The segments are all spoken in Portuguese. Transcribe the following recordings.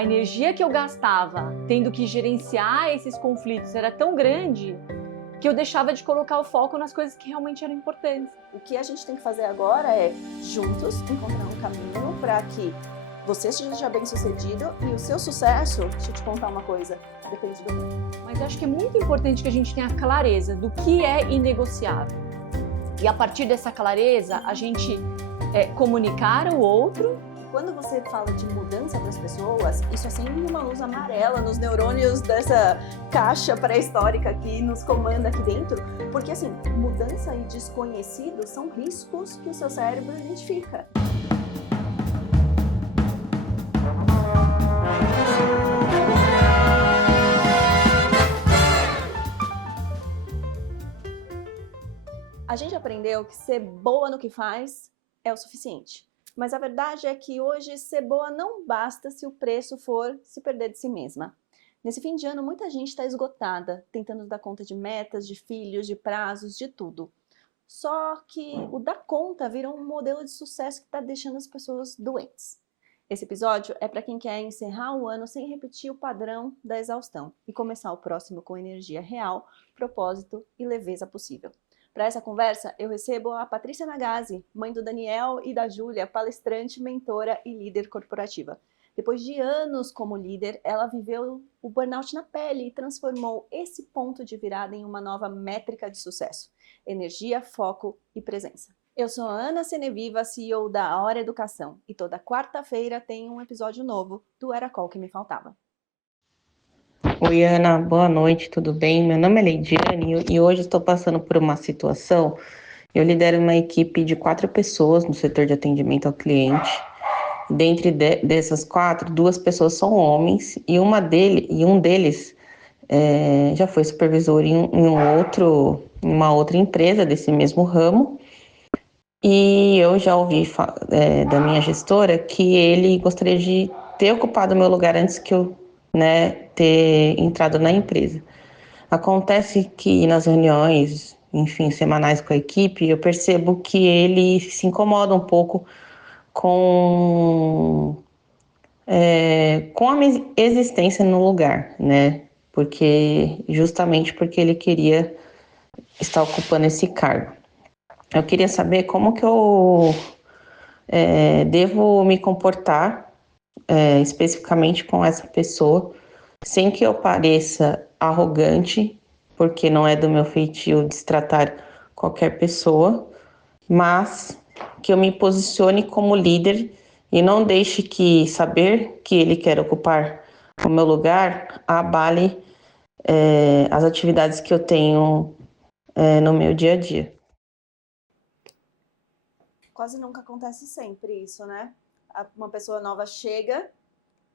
a energia que eu gastava tendo que gerenciar esses conflitos era tão grande que eu deixava de colocar o foco nas coisas que realmente eram importantes. O que a gente tem que fazer agora é, juntos, encontrar um caminho para que você seja bem-sucedido e o seu sucesso, deixa eu te contar uma coisa, depende do mundo. Mas eu acho que é muito importante que a gente tenha clareza do que é inegociável. E a partir dessa clareza, a gente comunicar ao outro. Quando você fala de mudança para as pessoas, isso acende uma luz amarela nos neurônios dessa caixa pré-histórica que nos comanda aqui dentro, porque assim, mudança e desconhecido são riscos que o seu cérebro identifica. A gente aprendeu que ser boa no que faz é o suficiente. Mas a verdade é que hoje ser boa não basta se o preço for se perder de si mesma. Nesse fim de ano, muita gente está esgotada, tentando dar conta de metas, de filhos, de prazos, de tudo. Só que o dar conta virou um modelo de sucesso que está deixando as pessoas doentes. Esse episódio é para quem quer encerrar o ano sem repetir o padrão da exaustão e começar o próximo com energia real, propósito e leveza possível. Para essa conversa, eu recebo a Patrícia Nagase, mãe do Daniel e da Júlia, palestrante, mentora e líder corporativa. Depois de anos como líder, ela viveu o burnout na pele e transformou esse ponto de virada em uma nova métrica de sucesso: energia, foco e presença. Eu sou a Ana Seneviva, CEO da Hora Educação, e toda quarta-feira tem um episódio novo do Era Qual Que Me Faltava. Oi, Ana, boa noite, tudo bem? Meu nome é Leidiane e hoje estou passando por uma situação. Eu lidero uma equipe de 4 pessoas no setor de atendimento ao cliente. Dentre dessas 4, 2 pessoas são homens e um deles já foi supervisor em uma outra empresa desse mesmo ramo. E eu já ouvi da minha gestora que ele gostaria de ter ocupado o meu lugar antes que eu ter entrado na empresa. Acontece que nas reuniões, enfim, semanais com a equipe, eu percebo que ele se incomoda um pouco com a minha existência no lugar, né? Justamente porque ele queria estar ocupando esse cargo. Eu queria saber como que eu devo me comportar especificamente com essa pessoa, sem que eu pareça arrogante, porque não é do meu feitio destratar qualquer pessoa, mas que eu me posicione como líder e não deixe que saber que ele quer ocupar o meu lugar abale as atividades que eu tenho no meu dia a dia. Quase nunca acontece sempre isso, né? Uma pessoa nova chega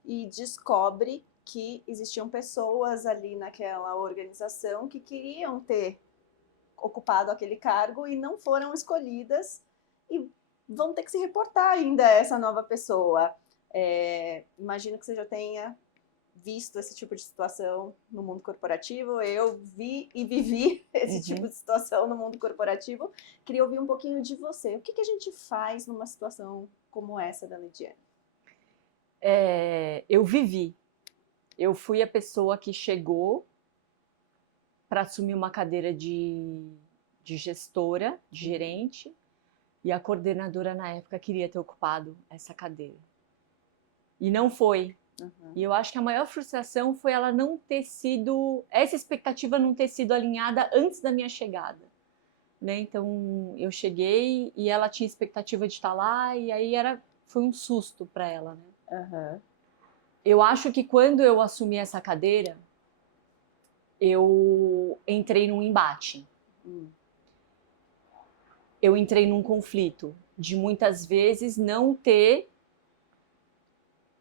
e descobre que existiam pessoas ali naquela organização que queriam ter ocupado aquele cargo e não foram escolhidas e vão ter que se reportar ainda a essa nova pessoa. Imagino que você já tenha visto esse tipo de situação no mundo corporativo. Eu vi e vivi esse tipo de situação no mundo corporativo. Queria ouvir um pouquinho de você. O que a gente faz numa situação como essa da Lidiane? Eu vivi. Eu fui a pessoa que chegou para assumir uma cadeira de gestora, de gerente, e a coordenadora na época queria ter ocupado essa cadeira. E não foi. Uhum. E eu acho que a maior frustração foi ela não ter sido, essa expectativa não ter sido alinhada antes da minha chegada. Né? Então eu cheguei e ela tinha expectativa de estar lá e aí foi um susto para ela. Né? Uhum. Eu acho que quando eu assumi essa cadeira, eu entrei num embate. Eu entrei num conflito de muitas vezes não ter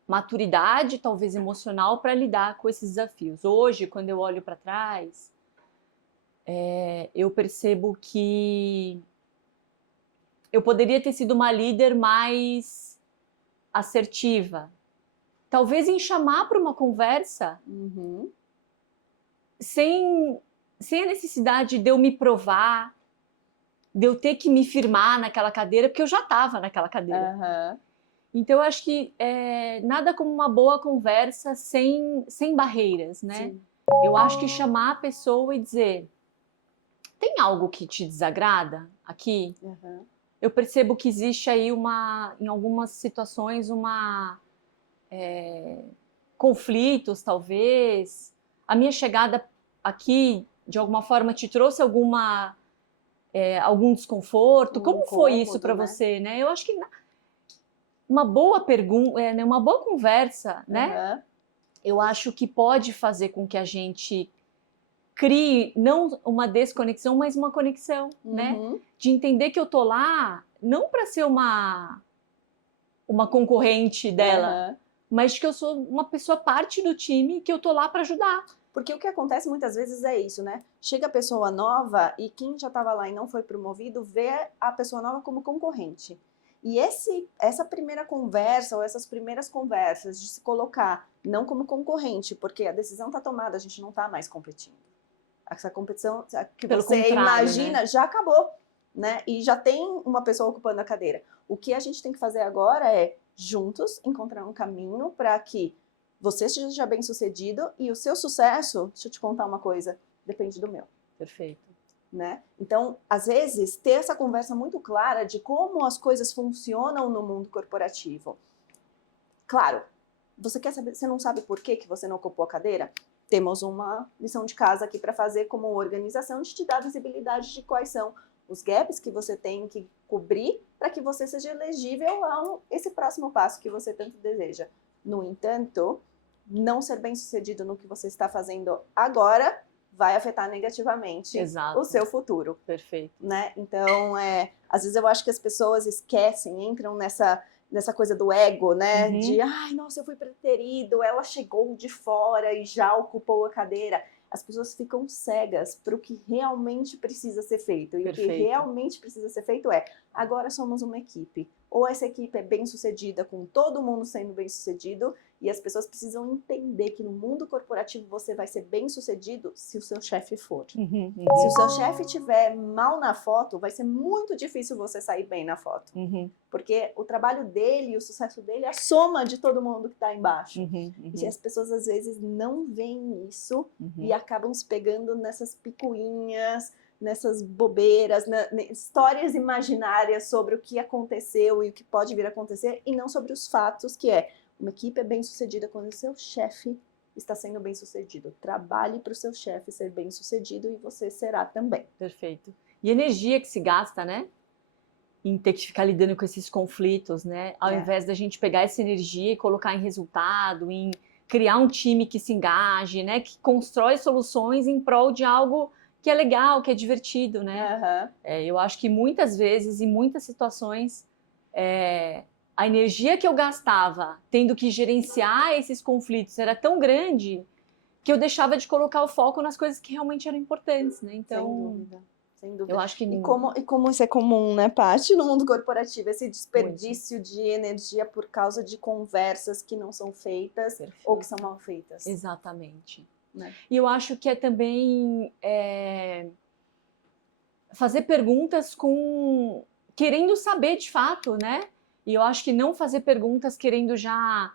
maturidade, talvez emocional, para lidar com esses desafios. Hoje, quando eu olho para trás, eu percebo que eu poderia ter sido uma líder mais assertiva. Talvez em chamar para uma conversa, sem a necessidade de eu me provar, de eu ter que me firmar naquela cadeira, porque eu já estava naquela cadeira. Então, eu acho que nada como uma boa conversa sem barreiras, né? Sim. Eu acho que chamar a pessoa e dizer, tem algo que te desagrada aqui? Uhum. Eu percebo que existe aí em algumas situações, conflitos, talvez. A minha chegada aqui, de alguma forma, te trouxe algum desconforto? Como foi isso para você, né? Eu acho que uma boa pergunta, uma boa conversa, né? Uhum. Eu acho que pode fazer com que a gente crie não uma desconexão, mas uma conexão, né? De entender que eu tô lá não para ser uma concorrente dela, mas que eu sou uma pessoa parte do time, que eu tô lá para ajudar. Porque o que acontece muitas vezes é isso, né? Chega a pessoa nova e quem já estava lá e não foi promovido vê a pessoa nova como concorrente. E essa primeira conversa ou essas primeiras conversas de se colocar não como concorrente, porque a decisão está tomada, a gente não está mais competindo. Essa competição que Pelo você contrário, imagina, né? já acabou, né? E já tem uma pessoa ocupando a cadeira. O que a gente tem que fazer agora é, juntos, encontrar um caminho para que você seja bem sucedido e o seu sucesso, deixa eu te contar uma coisa, depende do meu. Perfeito. Né? Então, às vezes, ter essa conversa muito clara de como as coisas funcionam no mundo corporativo. Claro, você quer saber, você não sabe por que você não ocupou a cadeira? Temos uma lição de casa aqui para fazer como organização de te dar visibilidade de quais são os gaps que você tem que cobrir para que você seja elegível a esse próximo passo que você tanto deseja. No entanto, não ser bem sucedido no que você está fazendo agora vai afetar negativamente o seu futuro. Perfeito. Né? Então, às vezes eu acho que as pessoas esquecem, entram nessa coisa do ego, né? De, ai, nossa, eu fui preterido, ela chegou de fora e já ocupou a cadeira. As pessoas ficam cegas para o que realmente precisa ser feito. E Perfeito. o que realmente precisa ser feito agora somos uma equipe. Ou essa equipe é bem sucedida, com todo mundo sendo bem sucedido, e as pessoas precisam entender que no mundo corporativo você vai ser bem sucedido se o seu chefe for. Se o seu chefe estiver mal na foto, vai ser muito difícil você sair bem na foto. Porque o trabalho dele e o sucesso dele é a soma de todo mundo que está embaixo. E as pessoas às vezes não veem isso e acabam se pegando nessas picuinhas, nessas bobeiras, histórias imaginárias sobre o que aconteceu e o que pode vir a acontecer, e não sobre os fatos, que uma equipe é bem sucedida quando o seu chefe está sendo bem sucedido. Trabalhe para o seu chefe ser bem sucedido e você será também. Perfeito. E energia que se gasta, né? Em ter que ficar lidando com esses conflitos, né? Ao invés da gente pegar essa energia e colocar em resultado, em criar um time que se engaje, né? Que constrói soluções em prol de algo que é legal, que é divertido, né? Eu acho que muitas vezes, em muitas situações, a energia que eu gastava tendo que gerenciar esses conflitos era tão grande que eu deixava de colocar o foco nas coisas que realmente eram importantes, né? Então, sem dúvida. Eu acho que... E como isso é comum, né, Paty, no mundo corporativo, esse desperdício de energia por causa de conversas que não são feitas ou que são mal feitas. Exatamente. Né? E eu acho que é também fazer perguntas querendo saber de fato, né? E eu acho que não fazer perguntas querendo já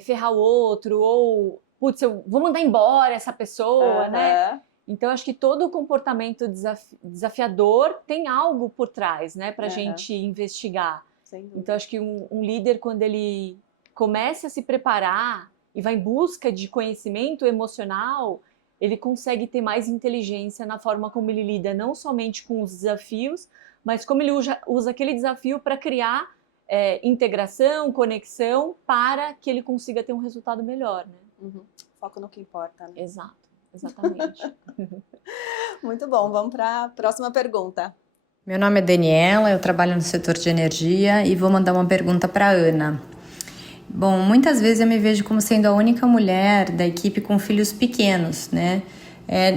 ferrar o outro, ou, putz, eu vou mandar embora essa pessoa, né? Então, eu acho que todo comportamento desafiador tem algo por trás, né? Pra gente investigar. Então, acho que um líder, quando ele começa a se preparar e vai em busca de conhecimento emocional, ele consegue ter mais inteligência na forma como ele lida não somente com os desafios, mas como ele usa aquele desafio para criar integração, conexão, para que ele consiga ter um resultado melhor, né? Foco no que importa. Né? Exato, exatamente. Muito bom, vamos para a próxima pergunta. Meu nome é Daniela, eu trabalho no setor de energia e vou mandar uma pergunta para a Ana. Bom, muitas vezes eu me vejo como sendo a única mulher da equipe com filhos pequenos, né?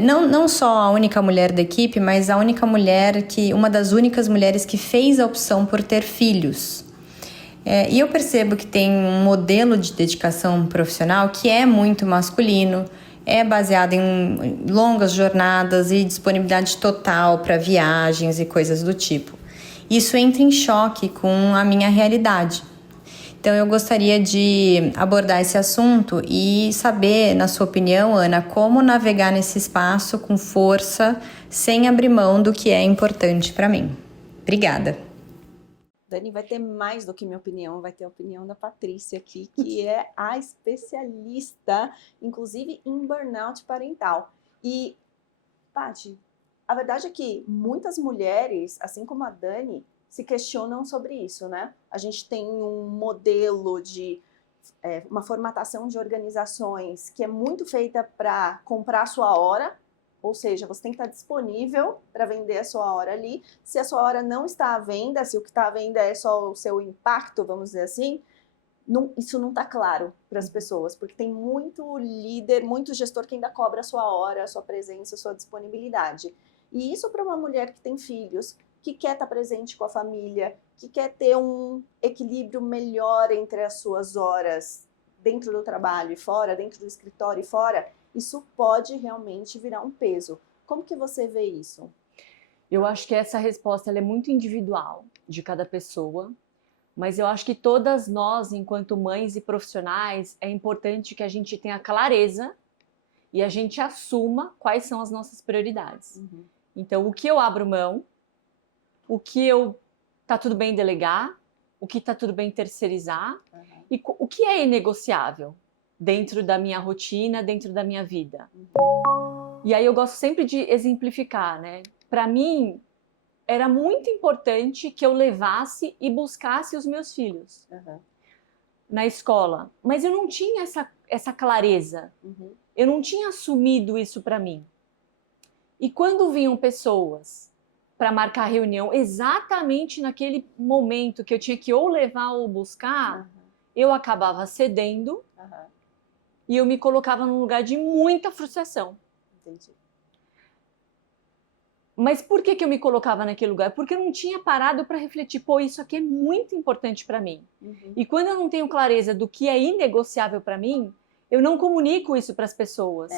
Não só a única mulher da equipe, mas a única mulher uma das únicas mulheres que fez a opção por ter filhos. E eu percebo que tem um modelo de dedicação profissional que é muito masculino, é baseado em longas jornadas e disponibilidade total para viagens e coisas do tipo. Isso entra em choque com a minha realidade. Então eu gostaria de abordar esse assunto e saber, na sua opinião, Ana, como navegar nesse espaço com força, sem abrir mão do que é importante para mim. Obrigada. Dani vai ter mais do que minha opinião, vai ter a opinião da Patrícia aqui, que é a especialista, inclusive em burnout parental. E, Paty, a verdade é que muitas mulheres, assim como a Dani, se questionam sobre isso, né? A gente tem um modelo de uma formatação de organizações que é muito feita para comprar a sua hora, ou seja, você tem que estar disponível para vender a sua hora ali. Se a sua hora não está à venda, se o que está à venda é só o seu impacto, vamos dizer assim, isso não está claro para as pessoas, porque tem muito líder, muito gestor que ainda cobra a sua hora, a sua presença, a sua disponibilidade. E isso para uma mulher que tem filhos, que quer estar presente com a família, que quer ter um equilíbrio melhor entre as suas horas dentro do trabalho e fora, dentro do escritório e fora, isso pode realmente virar um peso. Como que você vê isso? Eu acho que essa resposta ela é muito individual de cada pessoa, mas eu acho que todas nós, enquanto mães e profissionais, é importante que a gente tenha clareza e a gente assuma quais são as nossas prioridades. Uhum. Então, o que eu abro mão, o que tá tudo bem delegar, o que tá tudo bem terceirizar, e o que é inegociável dentro da minha rotina, dentro da minha vida. E aí eu gosto sempre de exemplificar, né? Para mim, era muito importante que eu levasse e buscasse os meus filhos na escola, mas eu não tinha essa clareza, eu não tinha assumido isso para mim. E quando vinham pessoas para marcar reunião exatamente naquele momento que eu tinha que ou levar ou buscar, eu acabava cedendo e eu me colocava num lugar de muita frustração. Entendi. Mas por que eu me colocava naquele lugar? Porque eu não tinha parado para refletir, pô, isso aqui é muito importante para mim. E quando eu não tenho clareza do que é inegociável para mim, eu não comunico isso para as pessoas.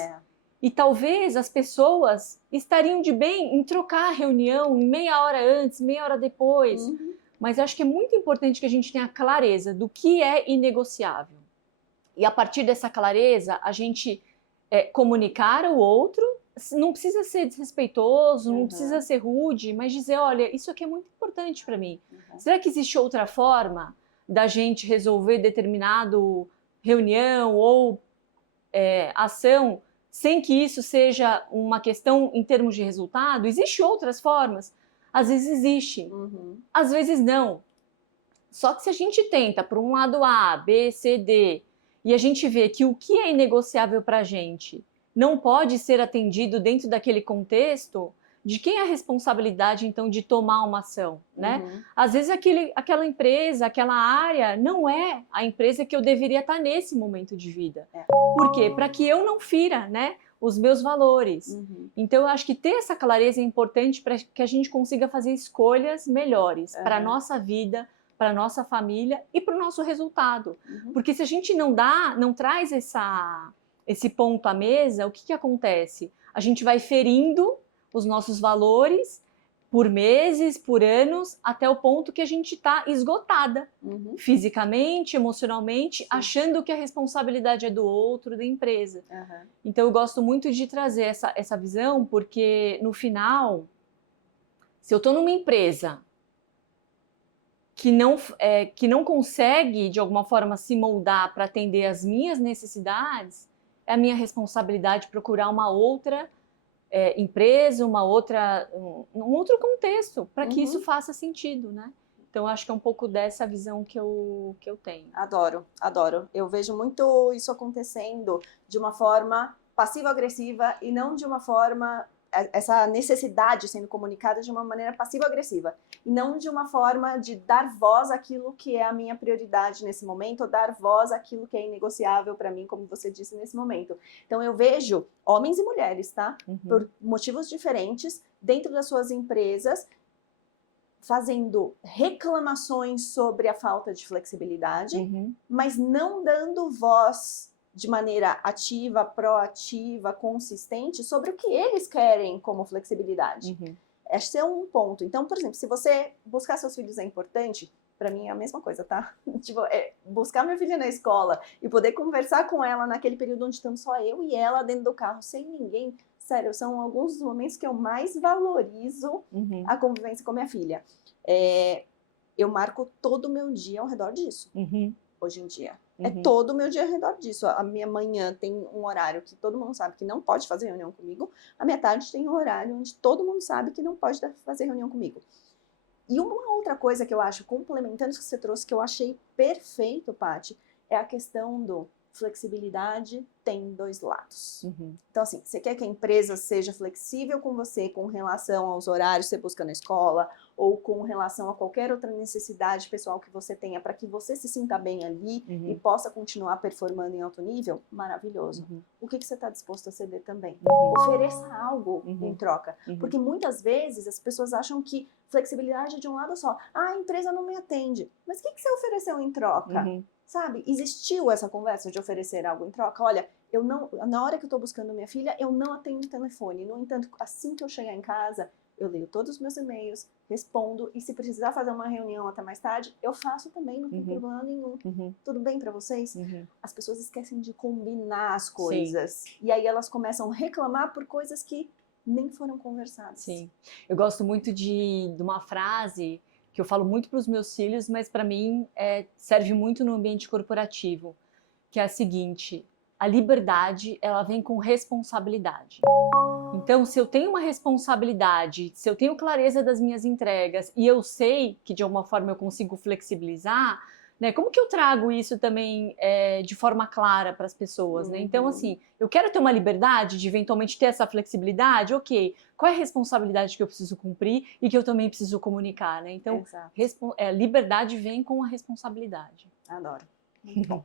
E talvez as pessoas estariam de bem em trocar a reunião meia hora antes, meia hora depois. Mas eu acho que é muito importante que a gente tenha clareza do que é inegociável. E a partir dessa clareza, a gente comunicar ao outro, não precisa ser desrespeitoso, não precisa ser rude, mas dizer, olha, isso aqui é muito importante para mim. Será que existe outra forma da gente resolver determinado reunião ou ação sem que isso seja uma questão em termos de resultado? Existem outras formas? Às vezes existe, às vezes não. Só que se a gente tenta por um lado A, B, C, D, e a gente vê que o que é inegociável para a gente não pode ser atendido dentro daquele contexto, de quem é a responsabilidade, então, de tomar uma ação, né? Às vezes aquela empresa, aquela área, não é a empresa que eu deveria estar nesse momento de vida. Por quê? Para que eu não fira, né, os meus valores. Então, eu acho que ter essa clareza é importante para que a gente consiga fazer escolhas melhores para a nossa vida, para a nossa família e para o nosso resultado. Porque se a gente não traz esse ponto à mesa, o que acontece? A gente vai ferindo os nossos valores por meses, por anos, até o ponto que a gente está esgotada, fisicamente, emocionalmente, achando que a responsabilidade é do outro, da empresa. Então eu gosto muito de trazer essa visão, porque no final, se eu estou numa empresa que não consegue, de alguma forma, se moldar para atender as minhas necessidades, é a minha responsabilidade procurar uma outra empresa, um outro contexto, para que isso faça sentido, né? Então, acho que é um pouco dessa visão que eu tenho. Adoro, adoro. Eu vejo muito isso acontecendo de uma forma passivo-agressiva e não de uma forma... essa necessidade sendo comunicada de uma maneira passivo-agressiva e não de uma forma de dar voz àquilo que é a minha prioridade nesse momento, ou dar voz àquilo que é inegociável para mim, como você disse nesse momento. Então eu vejo homens e mulheres, tá? Por motivos diferentes, dentro das suas empresas, fazendo reclamações sobre a falta de flexibilidade, mas não dando voz de maneira ativa, proativa, consistente, sobre o que eles querem como flexibilidade. Esse é um ponto. Então, por exemplo, se você buscar seus filhos é importante, Pra mim é a mesma coisa, tá? Tipo, buscar minha filha na escola e poder conversar com ela naquele período onde estamos só eu e ela dentro do carro, sem ninguém. Sério, são alguns dos momentos que eu mais valorizo a convivência com minha filha. Eu marco todo o meu dia ao redor disso, hoje em dia. É todo o meu dia ao redor disso. A minha manhã tem um horário que todo mundo sabe que não pode fazer reunião comigo. A minha tarde tem um horário onde todo mundo sabe que não pode fazer reunião comigo. E uma outra coisa que eu acho, complementando isso que você trouxe, que eu achei perfeito, Paty, é a questão do flexibilidade tem dois lados. Então, assim, você quer que a empresa seja flexível com você com relação aos horários que você busca na escola ou com relação a qualquer outra necessidade pessoal que você tenha para que você se sinta bem ali e possa continuar performando em alto nível? Maravilhoso. O que você está disposto a ceder também? Ofereça algo em troca. Porque muitas vezes as pessoas acham que flexibilidade é de um lado só. Ah, a empresa não me atende. Mas o que você ofereceu em troca? Sabe, existiu essa conversa de oferecer algo em troca? Olha, eu não, na hora que eu estou buscando minha filha, eu não atendo o telefone. No entanto, assim que eu chegar em casa, eu leio todos os meus e-mails, respondo, e se precisar fazer uma reunião até mais tarde, eu faço também, não tem problema nenhum. Tudo bem para vocês? As pessoas esquecem de combinar as coisas. Sim. E aí elas começam a reclamar por coisas que nem foram conversadas. Sim. Eu gosto muito de uma frase que eu falo muito para os meus filhos, mas para mim serve muito no ambiente corporativo, que é a seguinte: a liberdade, ela vem com responsabilidade. Então, se eu tenho uma responsabilidade, se eu tenho clareza das minhas entregas e eu sei que de alguma forma eu consigo flexibilizar, né, como que eu trago isso também de forma clara para as pessoas, né? Então, assim, eu quero ter uma liberdade de eventualmente ter essa flexibilidade, ok. Qual é a responsabilidade que eu preciso cumprir e que eu também preciso comunicar, né? Então, liberdade vem com a responsabilidade. Adoro. Muito bom.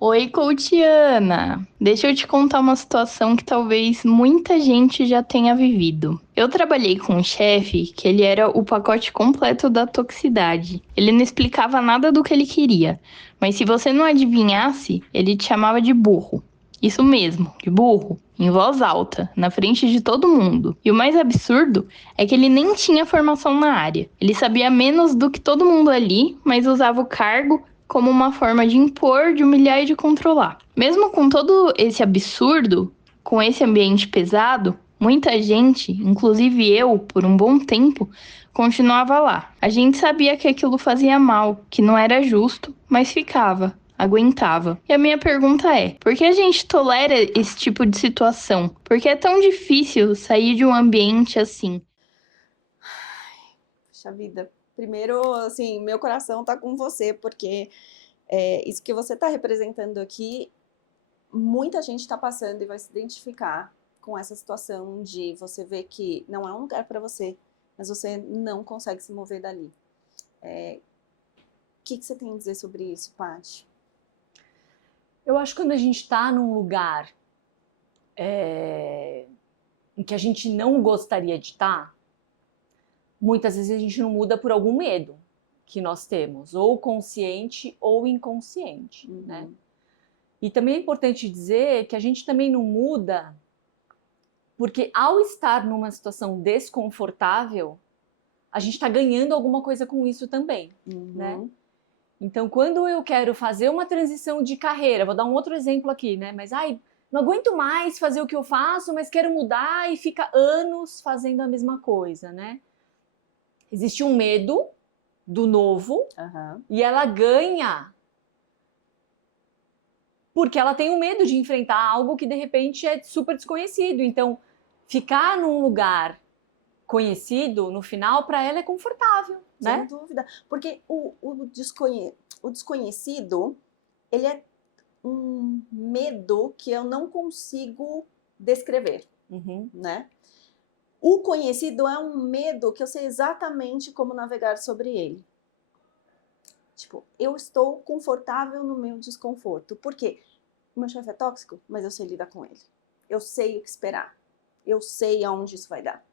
Oi, coachiana! Deixa eu te contar uma situação que talvez muita gente já tenha vivido. Eu trabalhei com um chefe que ele era o pacote completo da toxicidade. Ele não explicava nada do que ele queria, mas se você não adivinhasse, ele te chamava de burro. Isso mesmo, de burro, em voz alta, na frente de todo mundo. E o mais absurdo é que ele nem tinha formação na área. Ele sabia menos do que todo mundo ali, mas usava o cargo como uma forma de impor, de humilhar e de controlar. Mesmo com todo esse absurdo, com esse ambiente pesado, muita gente, inclusive eu, por um bom tempo, continuava lá. A gente sabia que aquilo fazia mal, que não era justo, mas ficava, aguentava. E a minha pergunta é: por que a gente tolera esse tipo de situação? Por que é tão difícil sair de um ambiente assim? Puxa vida. Primeiro, assim, meu coração tá com você, porque isso que você tá representando aqui, muita gente tá passando e vai se identificar com essa situação de você ver que não é um lugar para você, mas você não consegue se mover dali. O que você tem a dizer sobre isso, Paty? Eu acho que quando a gente está num lugar em que a gente não gostaria de estar, muitas vezes a gente não muda por algum medo que nós temos, ou consciente ou inconsciente, né? E também é importante dizer que a gente também não muda porque ao estar numa situação desconfortável, a gente está ganhando alguma coisa com isso também, né? Então, quando eu quero fazer uma transição de carreira, vou dar um outro exemplo aqui, né? Mas, não aguento mais fazer o que eu faço, mas quero mudar e fica anos fazendo a mesma coisa, né? Existe um medo do novo e ela ganha porque ela tem o medo de enfrentar algo que de repente é super desconhecido. Então, ficar num lugar conhecido, no final, para ela é confortável, né? Sem dúvida. Porque o desconhecido, ele é um medo que eu não consigo descrever, né? O conhecido é um medo que eu sei exatamente como navegar sobre ele. Tipo, eu estou confortável no meu desconforto. Por quê? O meu chefe é tóxico, mas eu sei lidar com ele. Eu sei o que esperar. Eu sei aonde isso vai dar.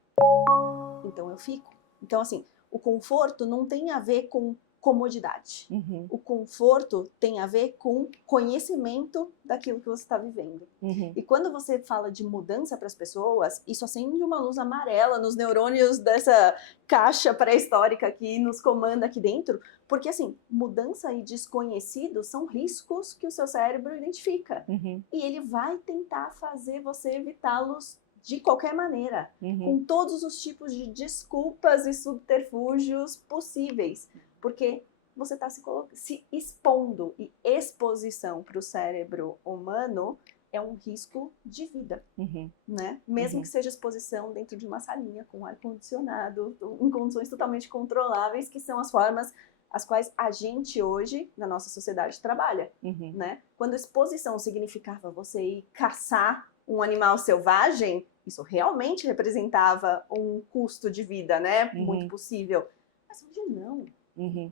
Então eu fico. Então, assim, o conforto não tem a ver com comodidade. Uhum. O conforto tem a ver com conhecimento daquilo que você está vivendo. Uhum. E quando você fala de mudança para as pessoas, isso acende uma luz amarela nos neurônios dessa caixa pré-histórica que nos comanda aqui dentro, porque assim, mudança e desconhecido são riscos que o seu cérebro identifica. Uhum. E ele vai tentar fazer você evitá-los de qualquer maneira, Uhum. com todos os tipos de desculpas e subterfúgios possíveis, porque você está se expondo, e exposição para o cérebro humano é um risco de vida, Uhum. né? Mesmo Uhum. que seja exposição dentro de uma salinha com ar-condicionado, em condições totalmente controláveis, que são as formas as quais a gente hoje, na nossa sociedade, trabalha, Uhum. né? Quando exposição significava você ir caçar um animal selvagem, isso realmente representava um custo de vida, né? Uhum. Muito possível. Mas hoje não. Uhum.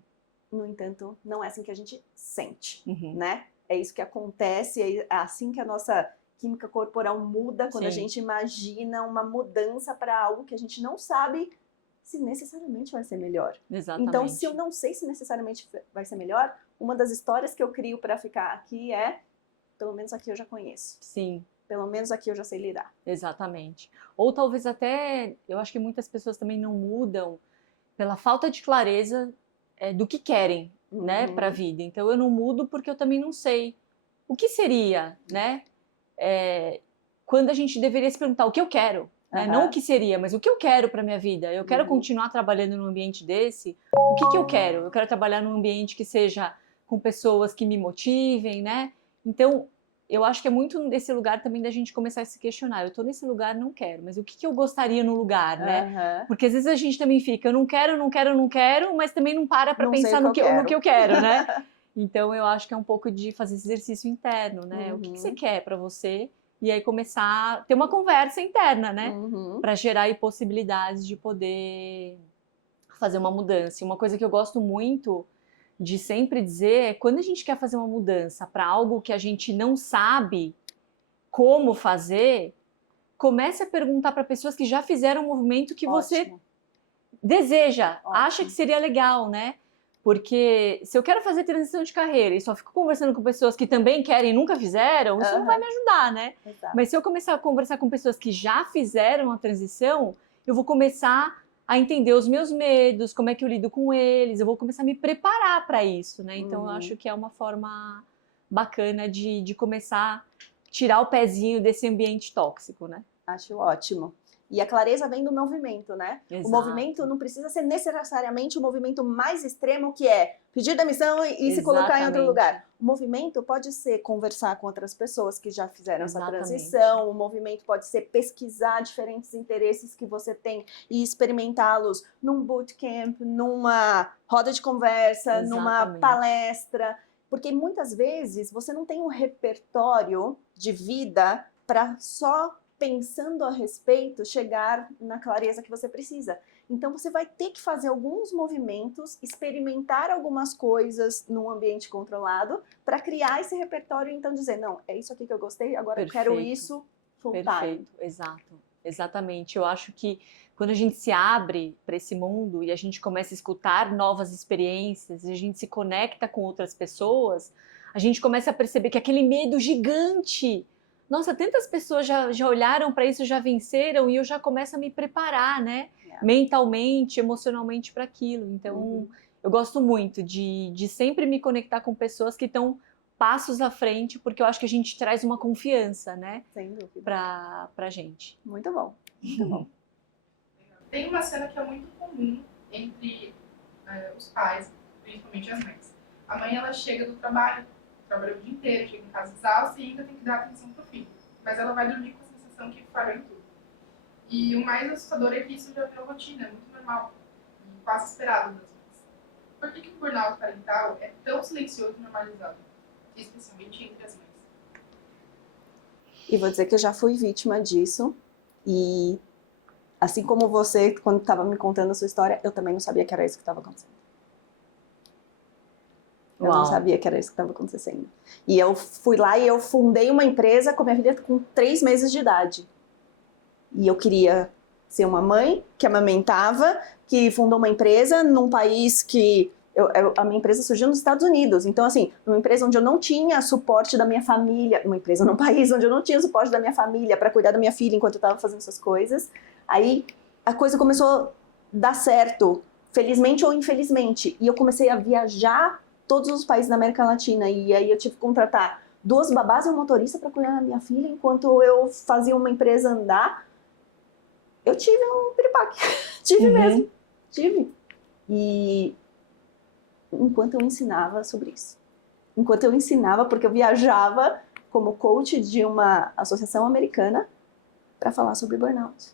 No entanto, não é assim que a gente sente, Uhum. né? É isso que acontece, é assim que a nossa química corporal muda, quando a Sim. gente imagina uma mudança para algo que a gente não sabe se necessariamente vai ser melhor. Exatamente. Então, se eu não sei se necessariamente vai ser melhor, uma das histórias que eu crio para ficar aqui é, pelo menos aqui eu já conheço. Sim. Pelo menos aqui eu já sei lidar. Exatamente. Ou talvez até, eu acho que muitas pessoas também não mudam pela falta de clareza do que querem, né, Uhum. para a vida. Então eu não mudo porque eu também não sei o que seria, né? Quando a gente deveria se perguntar o que eu quero, né? Aham. Não o que seria, mas o que eu quero para minha vida. Eu quero Uhum. continuar trabalhando num ambiente desse. O que eu quero? Eu quero trabalhar num ambiente que seja com pessoas que me motivem, né? Então eu acho que é muito desse lugar também da gente começar a se questionar. Eu tô nesse lugar, não quero, mas o que eu gostaria no lugar, né? Aham. Porque às vezes a gente também fica, eu não quero, não quero, não quero, mas também não para Não pensar sei no o que, que eu no que eu quero, né? quero. Então eu acho que é um pouco de fazer esse exercício interno, né? O que você quer pra você? E aí começar a ter uma conversa interna, né? Uhum. Pra gerar aí possibilidades de poder fazer uma mudança. E uma coisa que eu gosto muito de sempre dizer é quando a gente quer fazer uma mudança para algo que a gente não sabe como fazer, comece a perguntar para pessoas que já fizeram um movimento que você Ótimo. deseja, Ótimo. acha que seria legal, né? Porque se eu quero fazer transição de carreira e só fico conversando com pessoas que também querem e nunca fizeram, isso não vai me ajudar, né? Exato. Mas se eu começar a conversar com pessoas que já fizeram a transição, eu vou começar a entender os meus medos, como é que eu lido com eles, eu vou começar a me preparar para isso, né? Então eu acho que é uma forma bacana de começar a tirar o pezinho desse ambiente tóxico, né? Acho ótimo. E a clareza vem do movimento, né? Exato. O movimento não precisa ser necessariamente o movimento mais extremo, que é pedir demissão e se colocar em outro Exatamente. lugar. O movimento pode ser conversar com outras pessoas que já fizeram Exatamente. essa transição. O movimento pode ser pesquisar diferentes interesses que você tem e experimentá-los num bootcamp, numa roda de conversa, numa Exatamente. palestra. Porque muitas vezes você não tem um repertório de vida para só pensando a respeito, chegar na clareza que você precisa. Então você vai ter que fazer alguns movimentos, experimentar algumas coisas num ambiente controlado para criar esse repertório e então dizer, não, é isso aqui que eu gostei, agora eu quero Perfeito. isso full time. Perfeito, exato. Exatamente. Eu acho que quando a gente se abre para esse mundo e a gente começa a escutar novas experiências, e a gente se conecta com outras pessoas, a gente começa a perceber que aquele medo gigante, nossa, tantas pessoas já olharam para isso, já venceram, e eu já começo a me preparar, né? Mentalmente, emocionalmente para aquilo. Então, eu gosto muito de sempre me conectar com pessoas que estão passos à frente, porque eu acho que a gente traz uma confiança, né? Sem dúvida. Pra gente. Muito bom, muito bom. Tem uma cena que é muito comum entre os pais, principalmente as mães. A mãe, ela chega do trabalho, trabalha o dia inteiro, chega em casa exausta e ainda tem que dar atenção pro filho. Mas ela vai dormir com a sensação que falhou em tudo. E o mais assustador é que isso já virou rotina, é muito normal e quase esperado das mães. Por que o burnout parental é tão silencioso e normalizado, especialmente entre as mães? E vou dizer que eu já fui vítima disso e assim como você, quando estava me contando a sua história, eu também não sabia que era isso que estava acontecendo. Eu não sabia que era isso que estava acontecendo. E eu fui lá e eu fundei uma empresa com minha filha com 3 meses de idade. E eu queria ser uma mãe que amamentava, que fundou uma empresa num país que A minha empresa surgiu nos Estados Unidos. Então, assim, uma empresa onde eu não tinha suporte da minha família, uma empresa num país onde eu não tinha suporte da minha família para cuidar da minha filha enquanto eu estava fazendo essas coisas. Aí a coisa começou a dar certo, felizmente ou infelizmente. E eu comecei a viajar todos os países da América Latina. E aí eu tive que contratar 2 babás e um motorista para cuidar da minha filha enquanto eu fazia uma empresa andar. Eu tive um piripaque. Tive mesmo. Tive. E enquanto eu ensinava sobre isso. Enquanto eu ensinava, porque eu viajava como coach de uma associação americana para falar sobre burnout.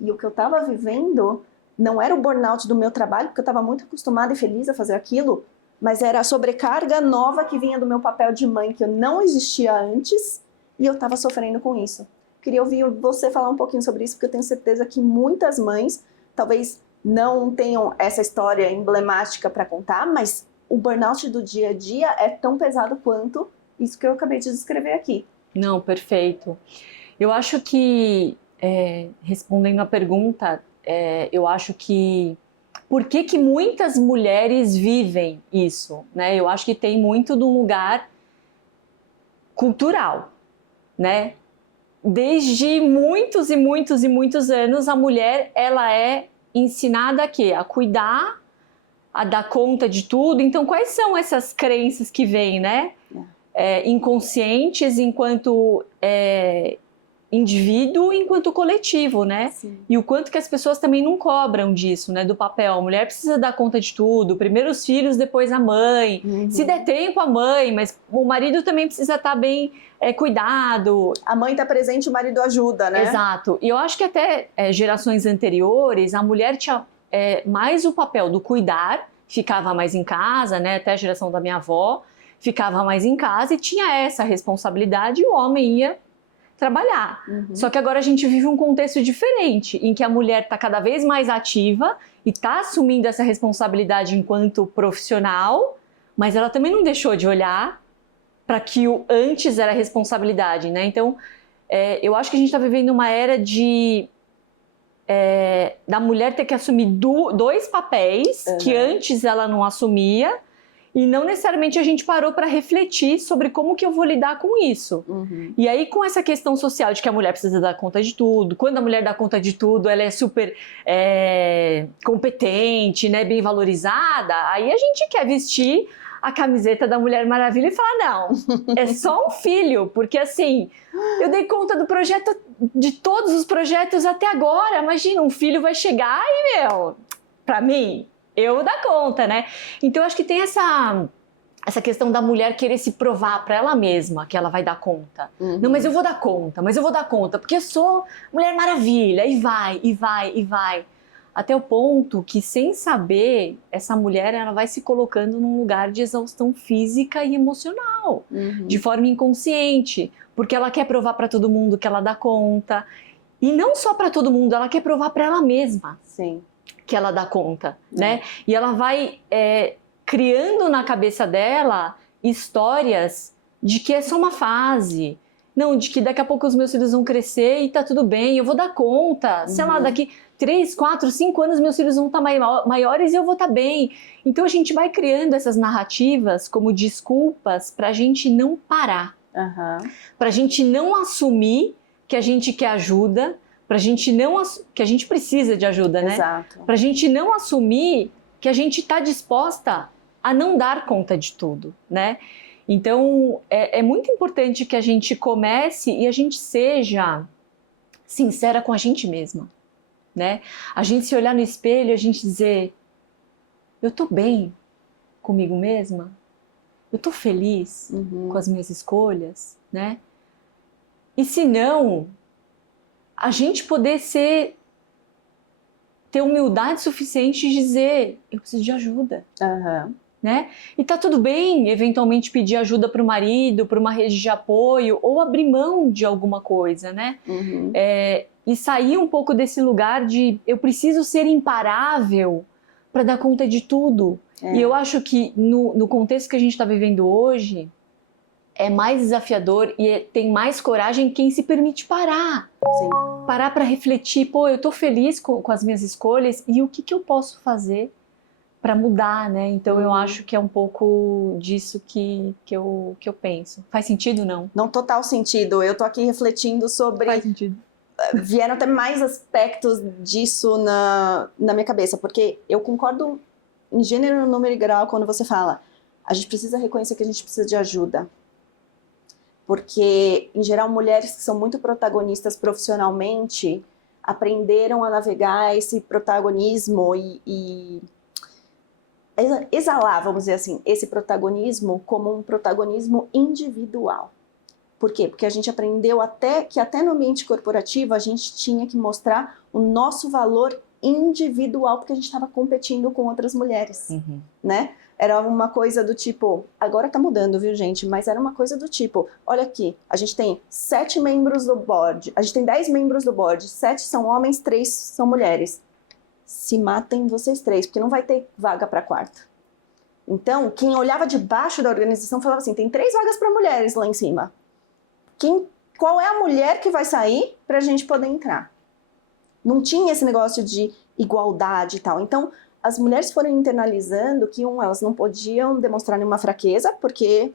E o que eu estava vivendo não era o burnout do meu trabalho, porque eu estava muito acostumada e feliz a fazer aquilo, mas era a sobrecarga nova que vinha do meu papel de mãe, que eu não existia antes, e eu estava sofrendo com isso. Queria ouvir você falar um pouquinho sobre isso, porque eu tenho certeza que muitas mães talvez não tenham essa história emblemática para contar, mas o burnout do dia a dia é tão pesado quanto isso que eu acabei de descrever aqui. Não, perfeito. Eu acho que, respondendo a pergunta, eu acho que por que muitas mulheres vivem isso, né? Eu acho que tem muito de um lugar cultural, né? Desde muitos e muitos e muitos anos, a mulher, ela é ensinada a quê? A cuidar, a dar conta de tudo. Então, quais são essas crenças que vêm, né? Inconscientes enquanto indivíduo, enquanto coletivo, né? Sim. E o quanto que as pessoas também não cobram disso, né? Do papel. A mulher precisa dar conta de tudo. Primeiro os filhos, depois a mãe. Se der tempo, a mãe. Mas o marido também precisa estar bem cuidado. A mãe está presente, o marido ajuda, né? Exato. E eu acho que até gerações anteriores, a mulher tinha mais o papel do cuidar, ficava mais em casa, né? Até a geração da minha avó, ficava mais em casa e tinha essa responsabilidade e o homem ia trabalhar. Só que agora a gente vive um contexto diferente, em que a mulher está cada vez mais ativa e está assumindo essa responsabilidade enquanto profissional, mas ela também não deixou de olhar para que o antes era responsabilidade, né? Então, eu acho que a gente está vivendo uma era da mulher ter que assumir 2 papéis que antes ela não assumia, e não necessariamente a gente parou para refletir sobre como que eu vou lidar com isso. E aí, com essa questão social de que a mulher precisa dar conta de tudo, quando a mulher dá conta de tudo, ela é super competente, né, bem valorizada, aí a gente quer vestir a camiseta da Mulher Maravilha e falar, não, é só um filho, porque assim, eu dei conta do projeto, de todos os projetos até agora, imagina, um filho vai chegar e, pra mim, eu vou dar conta, né? Então, eu acho que tem essa questão da mulher querer se provar para ela mesma que ela vai dar conta. Não, mas eu vou dar conta, porque eu sou Mulher Maravilha, e vai, e vai, e vai. Até o ponto que, sem saber, essa mulher ela vai se colocando num lugar de exaustão física e emocional, de forma inconsciente, porque ela quer provar para todo mundo que ela dá conta. E não só para todo mundo, ela quer provar para ela mesma. Sim. Que ela dá conta, né? E ela vai criando na cabeça dela histórias de que é só uma fase. Não, de que daqui a pouco os meus filhos vão crescer e tá tudo bem, eu vou dar conta. Sei lá, daqui 3, 4, 5 anos meus filhos vão estar maiores e eu vou estar bem. Então a gente vai criando essas narrativas como desculpas pra gente não parar. Pra gente não assumir que a gente quer ajuda, pra gente não que a gente precisa de ajuda, né? Exato. Pra gente não assumir que a gente tá disposta a não dar conta de tudo, né? Então, é muito importante que a gente comece e a gente seja sincera com a gente mesma, né? A gente se olhar no espelho e a gente dizer, eu tô bem comigo mesma? Eu tô feliz com as minhas escolhas, né? E se não, a gente poder ter humildade suficiente de dizer, eu preciso de ajuda. Né? E tá tudo bem, eventualmente pedir ajuda para o marido, para uma rede de apoio, ou abrir mão de alguma coisa, né? E sair um pouco desse lugar de eu preciso ser imparável para dar conta de tudo. E eu acho que no contexto que a gente está vivendo hoje, é mais desafiador e tem mais coragem quem se permite parar. Sim. Parar para refletir, pô, eu tô feliz com as minhas escolhas e o que eu posso fazer para mudar, né? Então eu acho que é um pouco disso que eu penso. Faz sentido, não? Não, total sentido. Eu tô aqui refletindo sobre... Faz sentido. Vieram até mais aspectos disso na minha cabeça, porque eu concordo em gênero, número e grau quando você fala a gente precisa reconhecer que a gente precisa de ajuda. Porque, em geral, mulheres que são muito protagonistas profissionalmente aprenderam a navegar esse protagonismo e exalar, vamos dizer assim, esse protagonismo como um protagonismo individual. Por quê? Porque a gente aprendeu que até no ambiente corporativo a gente tinha que mostrar o nosso valor individual, porque a gente estava competindo com outras mulheres, né? Era uma coisa do tipo, agora tá mudando, viu, gente? Mas era uma coisa do tipo, olha aqui, a gente tem 7 membros do board, a gente tem 10 membros do board, 7 são homens, 3 são mulheres. Se matem vocês 3, porque não vai ter vaga para quarta. Então, quem olhava de baixo da organização falava assim, tem 3 vagas para mulheres lá em cima. Qual é a mulher que vai sair pra gente poder entrar? Não tinha esse negócio de igualdade e tal. Então, as mulheres foram internalizando que, elas não podiam demonstrar nenhuma fraqueza, porque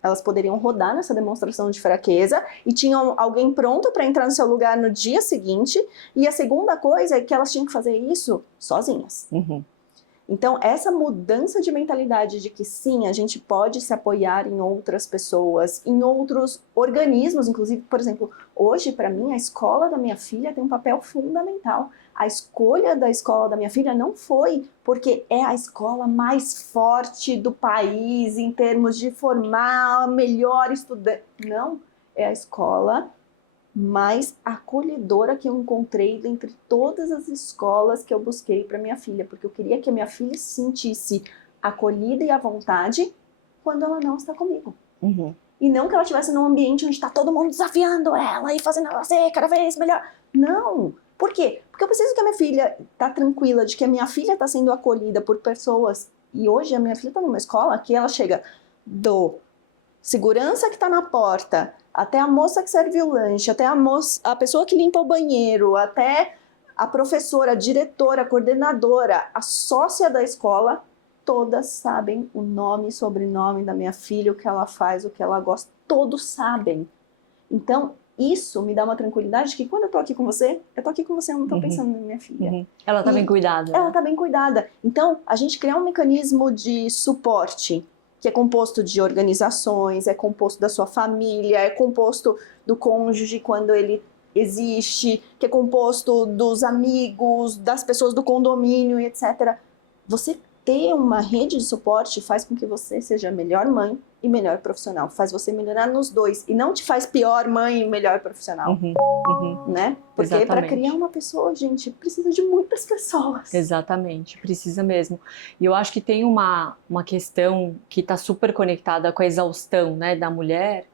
elas poderiam rodar nessa demonstração de fraqueza, e tinham alguém pronto para entrar no seu lugar no dia seguinte, e a segunda coisa é que elas tinham que fazer isso sozinhas. Então, essa mudança de mentalidade de que sim, a gente pode se apoiar em outras pessoas, em outros organismos, inclusive, por exemplo, hoje, para mim, a escola da minha filha tem um papel fundamental. A escolha da escola da minha filha não foi porque é a escola mais forte do país em termos de formar a melhor estudante. Não, é a escola mais acolhedora que eu encontrei dentre todas as escolas que eu busquei para minha filha, porque eu queria que a minha filha se sentisse acolhida e à vontade quando ela não está comigo. E não que ela estivesse num ambiente onde está todo mundo desafiando ela e fazendo ela ser cada vez melhor. Não! Por quê? Porque eu preciso que a minha filha tá tranquila de que a minha filha está sendo acolhida por pessoas, e hoje a minha filha está numa escola que ela chega do segurança que está na porta, até a moça que serve o lanche, até a pessoa que limpa o banheiro, até a professora, a diretora, a coordenadora, a sócia da escola, todas sabem o nome e sobrenome da minha filha, o que ela faz, o que ela gosta, todos sabem. Então, isso me dá uma tranquilidade que quando eu tô aqui com você, eu não tô pensando na minha filha. Ela tá bem cuidada. Ela tá bem cuidada. Então, a gente criar um mecanismo de suporte, que é composto de organizações, é composto da sua família, é composto do cônjuge quando ele existe, que é composto dos amigos, das pessoas do condomínio, etc. Você ter uma rede de suporte faz com que você seja melhor mãe e melhor profissional. Faz você melhorar nos dois. E não te faz pior mãe e melhor profissional. Né? Porque para criar uma pessoa, gente, precisa de muitas pessoas. Exatamente, precisa mesmo. E eu acho que tem uma questão que está super conectada com a exaustão, né, da mulher,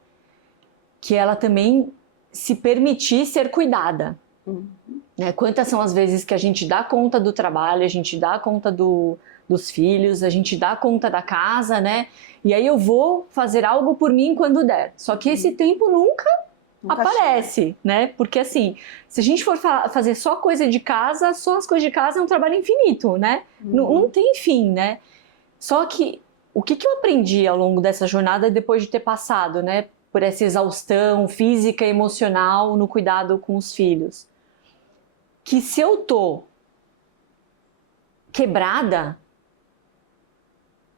que ela também se permitir ser cuidada. Né? Quantas são as vezes que a gente dá conta do trabalho, a gente dá conta dos filhos, a gente dá conta da casa, né? E aí eu vou fazer algo por mim quando der. Só que esse tempo nunca aparece, né? Porque assim, se a gente for fazer só coisa de casa, só as coisas de casa é um trabalho infinito, né? Não tem fim, né? Só que o que eu aprendi ao longo dessa jornada depois de ter passado, né? Por essa exaustão física e emocional no cuidado com os filhos. Que se eu tô quebrada,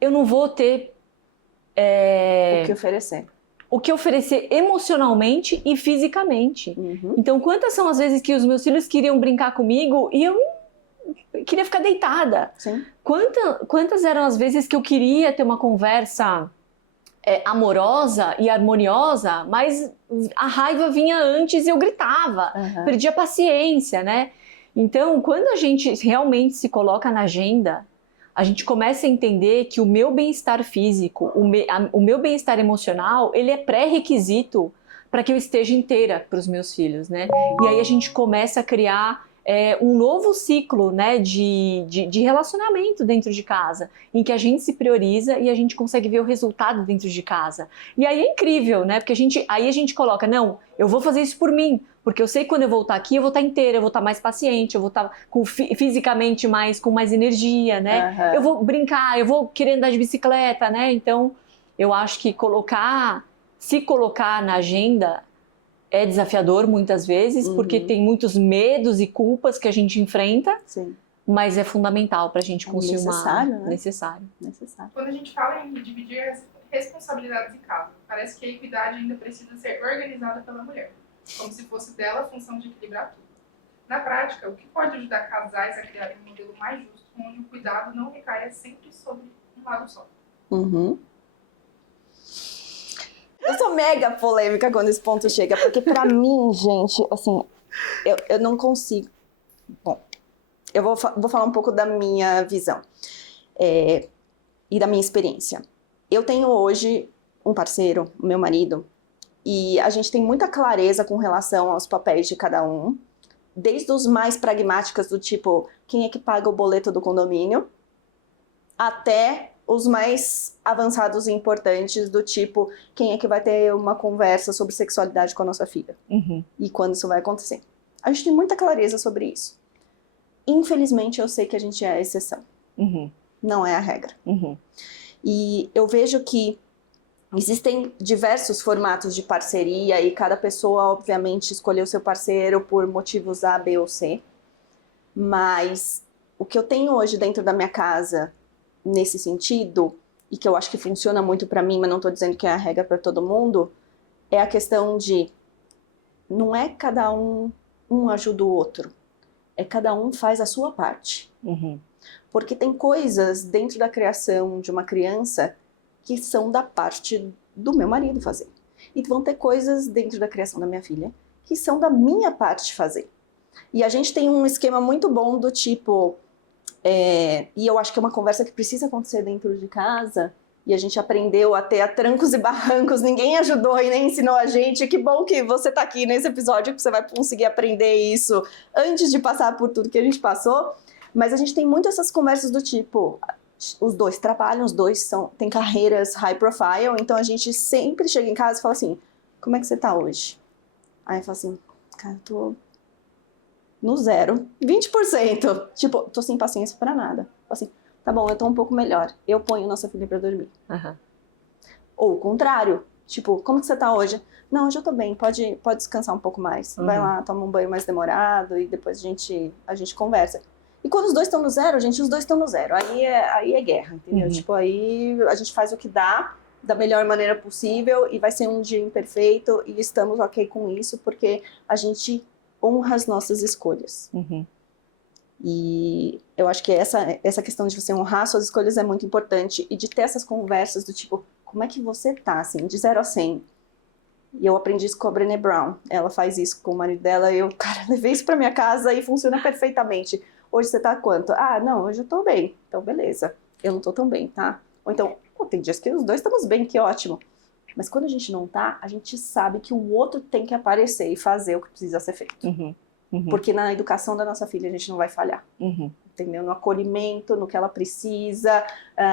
eu não vou ter o que oferecer emocionalmente e fisicamente. Então, quantas são as vezes que os meus filhos queriam brincar comigo e eu queria ficar deitada? Sim. Quantas eram as vezes que eu queria ter uma conversa amorosa e harmoniosa, mas a raiva vinha antes e eu gritava, perdia a paciência, né? Então, quando a gente realmente se coloca na agenda, a gente começa a entender que o meu bem-estar físico, o meu bem-estar emocional, ele é pré-requisito para que eu esteja inteira para os meus filhos, né? E aí a gente começa a criar um novo ciclo, né, de relacionamento dentro de casa, em que a gente se prioriza e a gente consegue ver o resultado dentro de casa. E aí é incrível, né, porque aí a gente coloca, não, eu vou fazer isso por mim, porque eu sei que quando eu voltar aqui eu vou estar inteira, eu vou estar mais paciente, eu vou estar fisicamente com mais energia, né, eu vou brincar, eu vou querer andar de bicicleta, né, então eu acho que se colocar na agenda é desafiador muitas vezes, porque tem muitos medos e culpas que a gente enfrenta, Sim. mas é fundamental para a gente conseguir necessário, né? Necessário. Quando a gente fala em dividir as responsabilidades em casa, parece que a equidade ainda precisa ser organizada pela mulher, como se fosse dela a função de equilibrar tudo. Na prática, o que pode ajudar casais a criarem um modelo mais justo, onde o cuidado não recaia sempre sobre um lado só? Eu sou mega polêmica quando esse ponto chega, porque pra mim, gente, assim, eu não consigo. Bom, eu vou falar um pouco da minha visão e da minha experiência. Eu tenho hoje um parceiro, o meu marido, e a gente tem muita clareza com relação aos papéis de cada um, desde os mais pragmáticos do tipo, quem é que paga o boleto do condomínio, até os mais avançados e importantes do tipo, quem é que vai ter uma conversa sobre sexualidade com a nossa filha? E quando isso vai acontecer? A gente tem muita clareza sobre isso. Infelizmente, eu sei que a gente é a exceção. Não é a regra. E eu vejo que existem diversos formatos de parceria e cada pessoa, obviamente, escolheu seu parceiro por motivos A, B ou C. Mas o que eu tenho hoje dentro da minha casa nesse sentido, e que eu acho que funciona muito pra mim, mas não tô dizendo que é a regra pra todo mundo, é a questão de não é cada um ajuda o outro, é cada um faz a sua parte. Porque tem coisas dentro da criação de uma criança que são da parte do meu marido fazer. E vão ter coisas dentro da criação da minha filha que são da minha parte fazer. E a gente tem um esquema muito bom do tipo... e eu acho que é uma conversa que precisa acontecer dentro de casa, e a gente aprendeu até a trancos e barrancos, ninguém ajudou e nem ensinou a gente. Que bom que você tá aqui nesse episódio, que você vai conseguir aprender isso antes de passar por tudo que a gente passou. Mas a gente tem muito essas conversas do tipo, os dois trabalham, os dois têm carreiras high profile, então a gente sempre chega em casa e fala assim, como é que você tá hoje? Aí eu falo assim, cara, eu tô no 0, 20%. Tipo, tô sem paciência pra nada. Assim, tá bom, eu tô um pouco melhor. Eu ponho nossa filha pra dormir. Ou o contrário. Tipo, como que você tá hoje? Não, hoje eu tô bem, pode descansar um pouco mais. Vai lá, toma um banho mais demorado e depois a gente conversa. E quando os dois estão no 0, gente, os dois estão no 0. Aí é guerra, entendeu? Tipo, aí a gente faz o que dá, da melhor maneira possível, e vai ser um dia imperfeito, e estamos ok com isso, porque a gente honra as nossas escolhas. E eu acho que essa questão de você honrar suas escolhas é muito importante, e de ter essas conversas do tipo, como é que você tá, assim, de 0 a 100? E eu aprendi isso com a Brené Brown. Ela faz isso com o marido dela, e eu, cara, levei isso pra minha casa e funciona perfeitamente. Hoje você tá quanto? Ah, não, hoje eu tô bem. Então, beleza. Eu não tô tão bem, tá? Ou então, tem dias que os dois estamos bem, que ótimo. Mas quando a gente não tá, a gente sabe que o outro tem que aparecer e fazer o que precisa ser feito. Porque na educação da nossa filha a gente não vai falhar. Entendeu? No acolhimento, no que ela precisa,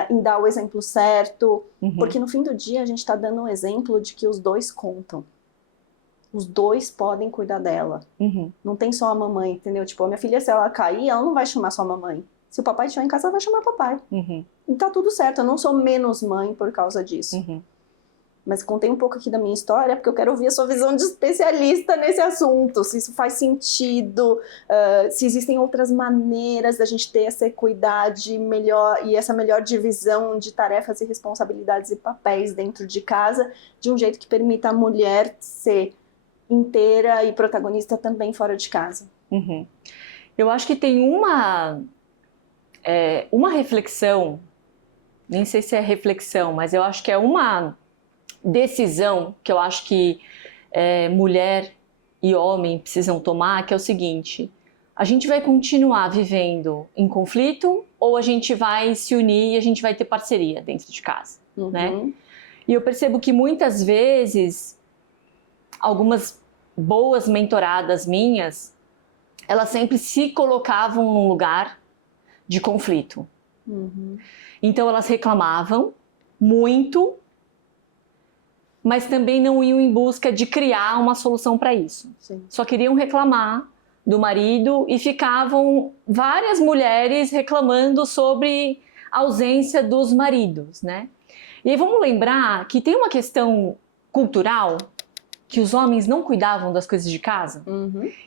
em dar o exemplo certo. Porque no fim do dia a gente tá dando um exemplo de que os dois contam. Os dois podem cuidar dela. Não tem só a mamãe, entendeu? Tipo, a minha filha, se ela cair, ela não vai chamar só a mamãe. Se o papai estiver em casa, ela vai chamar o papai. E tá tudo certo, eu não sou menos mãe por causa disso. Mas contei um pouco aqui da minha história, porque eu quero ouvir a sua visão de especialista nesse assunto. Se isso faz sentido, se existem outras maneiras da gente ter essa equidade melhor e essa melhor divisão de tarefas e responsabilidades e papéis dentro de casa, de um jeito que permita a mulher ser inteira e protagonista também fora de casa. Eu acho que tem uma reflexão, nem sei se é reflexão, mas eu acho que é uma decisão que eu acho que mulher e homem precisam tomar, que é o seguinte: a gente vai continuar vivendo em conflito ou a gente vai se unir e a gente vai ter parceria dentro de casa, né? E eu percebo que muitas vezes algumas boas mentoradas minhas elas sempre se colocavam num lugar de conflito. Então elas reclamavam muito, mas também não iam em busca de criar uma solução para isso. Sim. Só queriam reclamar do marido e ficavam várias mulheres reclamando sobre a ausência dos maridos, né? E aí vamos lembrar que tem uma questão cultural, que os homens não cuidavam das coisas de casa.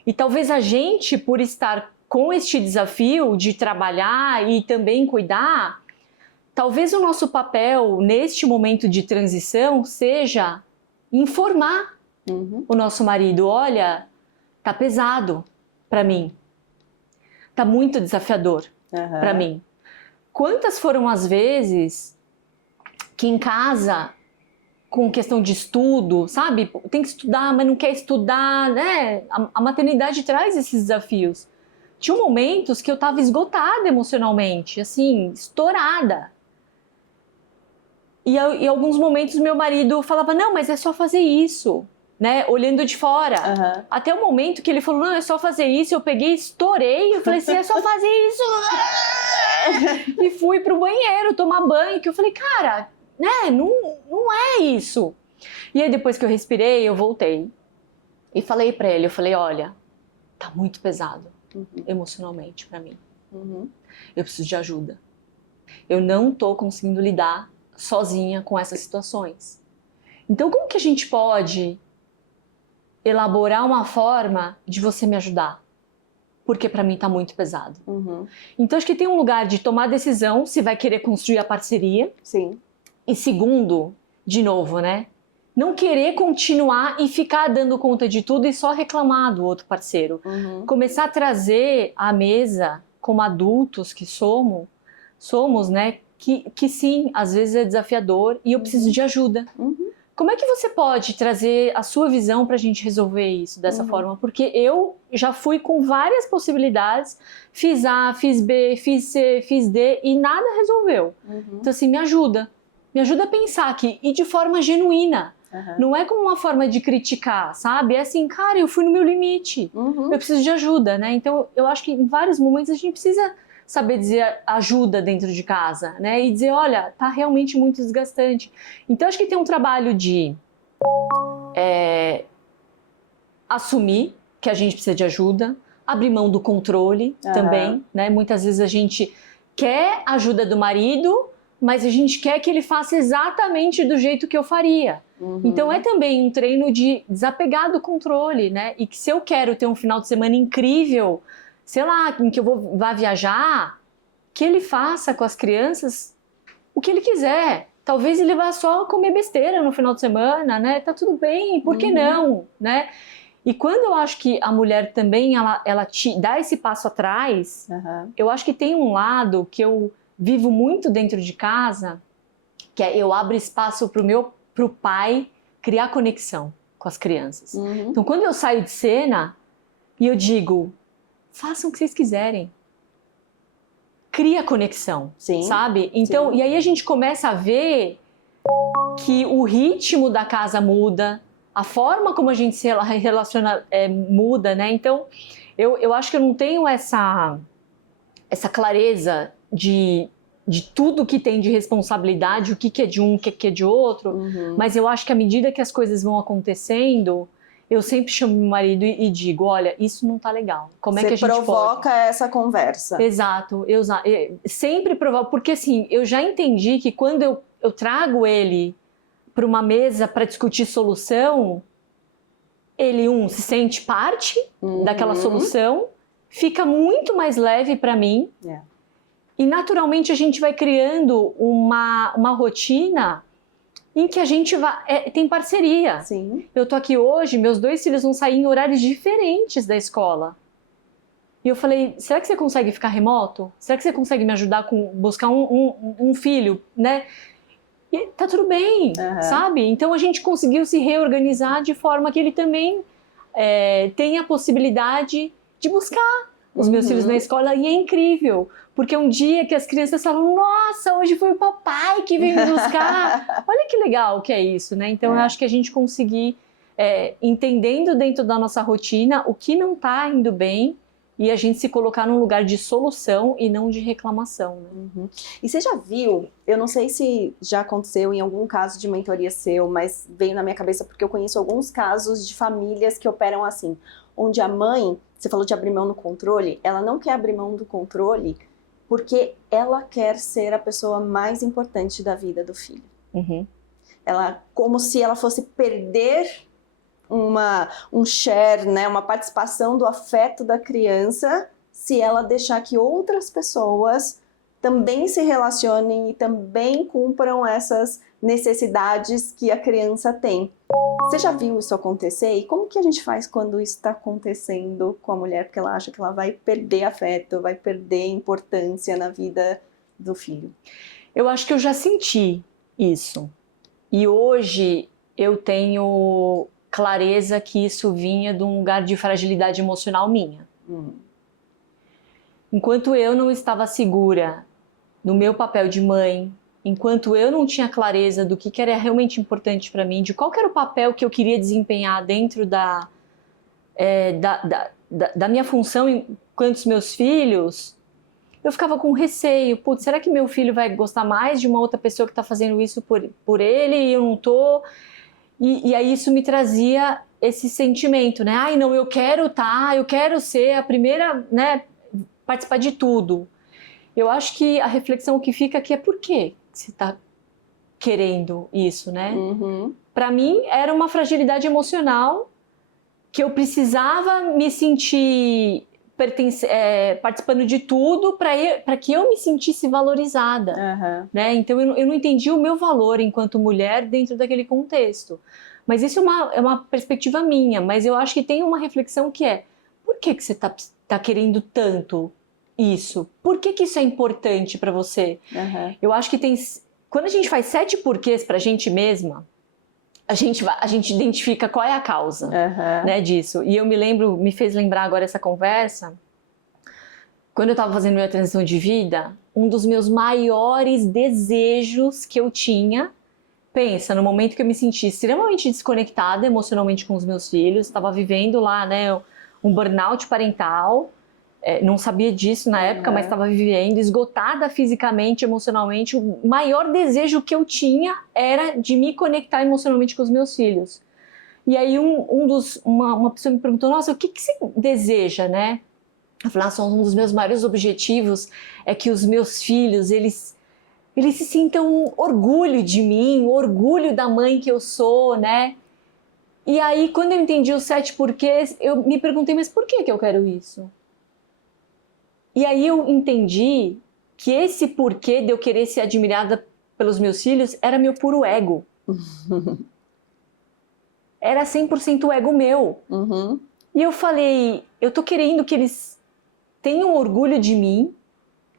E talvez a gente, por estar com este desafio de trabalhar e também cuidar, talvez o nosso papel neste momento de transição seja informar o nosso marido, olha, tá pesado para mim, tá muito desafiador para mim. Quantas foram as vezes que em casa, com questão de estudo, sabe, tem que estudar, mas não quer estudar, né? A maternidade traz esses desafios. Tinha momentos que eu estava esgotada emocionalmente, assim, estourada. E em alguns momentos meu marido falava, não, mas é só fazer isso, né? Olhando de fora. Até o momento que ele falou, não, é só fazer isso, eu peguei, estourei, eu falei assim, é só fazer isso. E fui pro banheiro tomar banho, que eu falei, cara, né, não é isso. E aí depois que eu respirei, eu voltei. E falei pra ele, eu falei, olha, tá muito pesado emocionalmente pra mim. Eu preciso de ajuda. Eu não tô conseguindo lidar sozinha com essas situações. Então como que a gente pode elaborar uma forma de você me ajudar? Porque pra mim tá muito pesado. Então acho que tem um lugar de tomar decisão se vai querer construir a parceria. Sim. E segundo, de novo, né? Não querer continuar e ficar dando conta de tudo e só reclamar do outro parceiro. Começar a trazer à mesa, como adultos que somos, né? Que sim, às vezes é desafiador e eu preciso de ajuda. Como é que você pode trazer a sua visão para a gente resolver isso dessa forma? Porque eu já fui com várias possibilidades, fiz A, fiz B, fiz C, fiz D e nada resolveu. Então assim, me ajuda a pensar aqui e de forma genuína. Não é como uma forma de criticar, sabe? É assim, cara, eu fui no meu limite, eu preciso de ajuda, né? Então eu acho que em vários momentos a gente precisa saber dizer ajuda dentro de casa, né? E dizer, olha, tá realmente muito desgastante. Então acho que tem um trabalho de assumir que a gente precisa de ajuda, abrir mão do controle também, né? Muitas vezes a gente quer a ajuda do marido, mas a gente quer que ele faça exatamente do jeito que eu faria. Então é também um treino de desapegar do controle, né? E que se eu quero ter um final de semana incrível, sei lá, em que eu vá viajar, que ele faça com as crianças o que ele quiser. Talvez ele vá só comer besteira no final de semana, né? Tá tudo bem, por que não, né? E quando eu acho que a mulher também, ela te dá esse passo atrás, eu acho que tem um lado que eu vivo muito dentro de casa, que é eu abro espaço pro pai criar conexão com as crianças. Então quando eu saio de cena e eu digo, façam o que vocês quiserem. Cria conexão, sabe? Então, e aí a gente começa a ver que o ritmo da casa muda, a forma como a gente se relaciona muda, né? Então, eu acho que eu não tenho essa clareza de tudo que tem de responsabilidade, o que é de um, o que é de outro, mas eu acho que à medida que as coisas vão acontecendo, eu sempre chamo meu marido e digo, olha, isso não tá legal. Como é que a gente provoca essa conversa. Exato, eu sempre provoco, porque assim, eu já entendi que quando eu trago ele para uma mesa para discutir solução, ele se sente parte daquela solução, fica muito mais leve para mim, e naturalmente a gente vai criando uma rotina em que a gente tem parceria. Eu tô aqui hoje, meus 2 filhos vão sair em horários diferentes da escola. E eu falei, será que você consegue ficar remoto? Será que você consegue me ajudar com buscar um filho, né? E tá tudo bem, sabe? Então a gente conseguiu se reorganizar de forma que ele também tenha a possibilidade de buscar os meus filhos na escola. E é incrível, porque um dia que as crianças falam, nossa, hoje foi o papai que veio me buscar. Olha que legal que é isso, né? Então eu acho que a gente conseguir, entendendo dentro da nossa rotina o que não tá indo bem, e a gente se colocar num lugar de solução e não de reclamação, né? Uhum. E você já viu, eu não sei se já aconteceu em algum caso de mentoria seu, mas veio na minha cabeça porque eu conheço alguns casos de famílias que operam assim, onde a mãe, você falou de abrir mão do controle, ela não quer abrir mão do controle porque ela quer ser a pessoa mais importante da vida do filho. Uhum. Ela, como se ela fosse perder um share, né, uma participação do afeto da criança, se ela deixar que outras pessoas também se relacionem e também cumpram essas necessidades que a criança tem. Você já viu isso acontecer? E como que a gente faz quando isso está acontecendo com a mulher? Porque ela acha que ela vai perder afeto, vai perder importância na vida do filho. Eu acho que eu já senti isso. E hoje eu tenho clareza que isso vinha de um lugar de fragilidade emocional minha. Enquanto eu não estava segura no meu papel de mãe, enquanto eu não tinha clareza do que era realmente importante para mim, de qual era o papel que eu queria desempenhar dentro da minha função enquanto os meus filhos, eu ficava com receio. Putz, será que meu filho vai gostar mais de uma outra pessoa que está fazendo isso por ele e eu não tô? E aí isso me trazia esse sentimento, né? Ai, não, eu quero ser a primeira, né, participar de tudo. Eu acho que a reflexão que fica aqui é por que você está querendo isso, né? Uhum. Para mim, era uma fragilidade emocional que eu precisava me sentir participando de tudo para que eu me sentisse valorizada. Uhum. Né? Então eu não entendi o meu valor enquanto mulher dentro daquele contexto. Mas isso é uma perspectiva minha, mas eu acho que tem uma reflexão que é: por que você tá querendo tanto isso? Por que isso é importante para você? Uhum. Eu acho que quando a gente faz 7 porquês pra gente mesma, a gente identifica qual é a causa, né, disso. E me fez lembrar agora essa conversa, quando eu estava fazendo minha transição de vida, um dos meus maiores desejos que eu tinha, pensa, no momento que eu me senti extremamente desconectada emocionalmente com os meus filhos, estava vivendo lá, né, um burnout parental, não sabia disso na época, mas estava vivendo, esgotada fisicamente, emocionalmente. O maior desejo que eu tinha era de me conectar emocionalmente com os meus filhos. E aí uma pessoa me perguntou: nossa, o que você deseja, né? Eu falei: um dos meus maiores objetivos é que os meus filhos, eles se sintam orgulho de mim, orgulho da mãe que eu sou, né? E aí, quando eu entendi os 7 porquês, eu me perguntei: mas por que eu quero isso? E aí eu entendi que esse porquê de eu querer ser admirada pelos meus filhos era meu puro ego. Era 100% ego meu. Uhum. E eu falei: eu tô querendo que eles tenham orgulho de mim,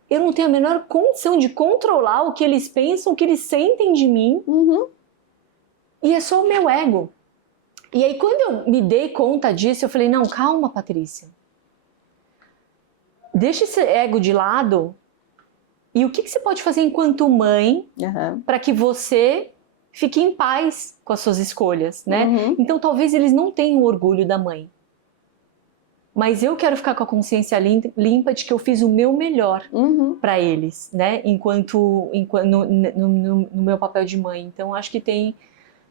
eu não tenho a menor condição de controlar o que eles pensam, o que eles sentem de mim, e é só o meu ego. E aí quando eu me dei conta disso, eu falei: não, calma, Patrícia. Deixa esse ego de lado e o que você pode fazer enquanto mãe para que você fique em paz com as suas escolhas, né? Então talvez eles não tenham orgulho da mãe, mas eu quero ficar com a consciência limpa de que eu fiz o meu melhor para eles, né? Enquanto no meu papel de mãe. Então acho que tem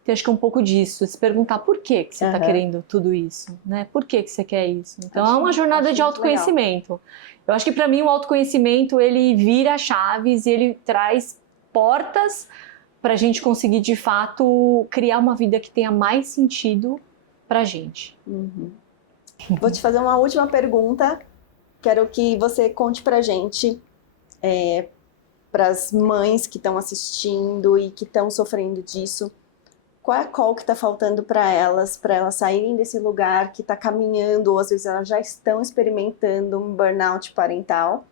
acho que é um pouco disso, se perguntar por que você está querendo tudo isso, né? Por que você quer isso? Então é uma jornada de autoconhecimento. Legal. Eu acho que para mim o autoconhecimento, ele vira chaves e ele traz portas para a gente conseguir de fato criar uma vida que tenha mais sentido para a gente. Vou te fazer uma última pergunta. Quero que você conte pra gente, para as mães que estão assistindo e que estão sofrendo disso, qual é a call que está faltando para elas saírem desse lugar que está caminhando, ou às vezes elas já estão experimentando um burnout parental,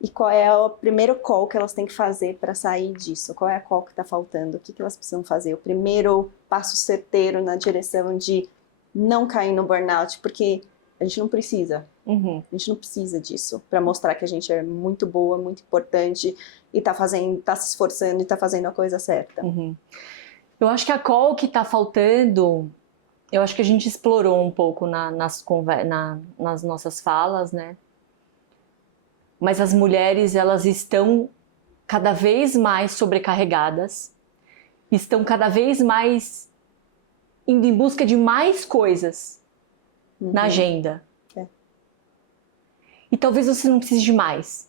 e qual é o primeiro call que elas têm que fazer para sair disso? Qual é a call que está faltando? O que elas precisam fazer? O primeiro passo certeiro na direção de não cair no burnout, porque a gente não precisa. A gente não precisa disso para mostrar que a gente é muito boa, muito importante e tá se esforçando e tá fazendo a coisa certa. Eu acho que a call que está faltando, eu acho que a gente explorou um pouco nas nossas falas, né? mas as mulheres, elas estão cada vez mais sobrecarregadas, estão cada vez mais indo em busca de mais coisas na agenda. E talvez você não precise de mais.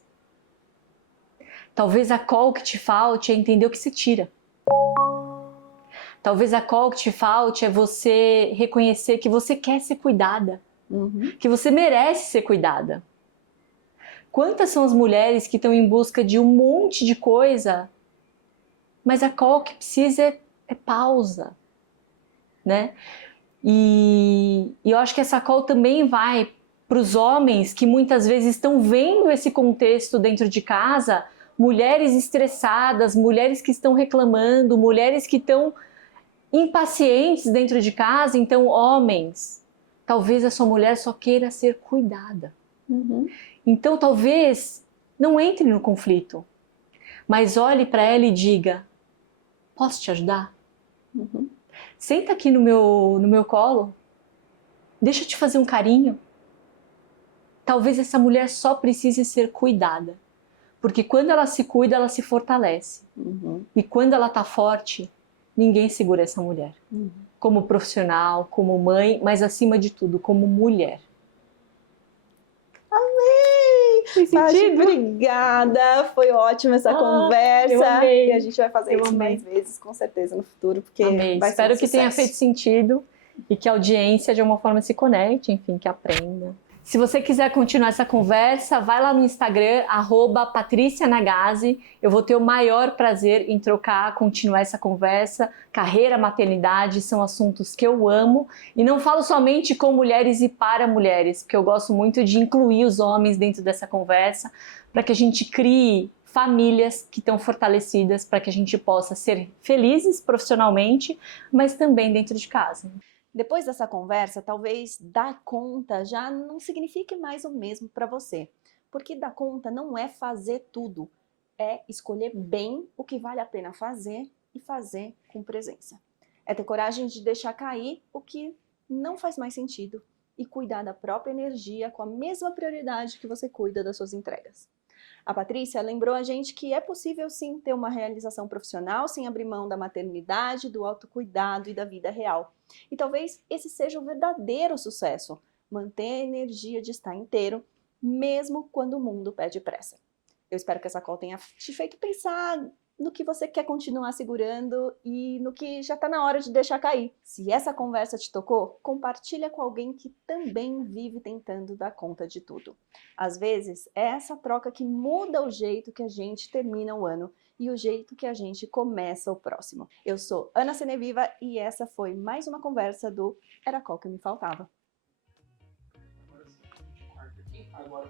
Talvez a call que te falte é entender o que se tira. Talvez a call que te falte é você reconhecer que você quer ser cuidada, que você merece ser cuidada. Quantas são as mulheres que estão em busca de um monte de coisa, mas a call que precisa é pausa, né? E eu acho que essa call também vai para os homens que muitas vezes estão vendo esse contexto dentro de casa, mulheres estressadas, mulheres que estão reclamando, mulheres que estão impacientes dentro de casa. Então, homens, talvez a sua mulher só queira ser cuidada. Então, talvez não entre no conflito, mas olhe para ela e diga: posso te ajudar? Senta aqui no meu colo, deixa eu te fazer um carinho. Talvez essa mulher só precise ser cuidada, porque quando ela se cuida, ela se fortalece. E quando ela está forte, ninguém segura essa mulher. Como profissional, como mãe, mas acima de tudo, como mulher. Amei! Paty, obrigada! Foi ótima essa conversa. Eu amei. E a gente vai fazer isso mais vezes, com certeza, no futuro, porque amei. vai Espero ser um que tenha sucesso. feito sentido e que a audiência, de alguma forma, se conecte, enfim, que aprenda. Se você quiser continuar essa conversa, vai lá no Instagram, @PatriciaNagase. Eu vou ter o maior prazer em continuar essa conversa. Carreira, maternidade são assuntos que eu amo. E não falo somente com mulheres e para mulheres, porque eu gosto muito de incluir os homens dentro dessa conversa, para que a gente crie famílias que estão fortalecidas, para que a gente possa ser felizes profissionalmente, mas também dentro de casa. Depois dessa conversa, talvez dar conta já não signifique mais o mesmo para você. Porque dar conta não é fazer tudo, é escolher bem o que vale a pena fazer e fazer com presença. É ter coragem de deixar cair o que não faz mais sentido e cuidar da própria energia com a mesma prioridade que você cuida das suas entregas. A Patrícia lembrou a gente que é possível sim ter uma realização profissional sem abrir mão da maternidade, do autocuidado e da vida real. E talvez esse seja o verdadeiro sucesso, manter a energia de estar inteiro, mesmo quando o mundo pede pressa. Eu espero que essa call tenha te feito pensar no que você quer continuar segurando e no que já está na hora de deixar cair. Se essa conversa te tocou, compartilha com alguém que também vive tentando dar conta de tudo. Às vezes, é essa troca que muda o jeito que a gente termina o ano e o jeito que a gente começa o próximo. Eu sou Ana Seneviva e essa foi mais uma conversa do Era a Call que me faltava. Agora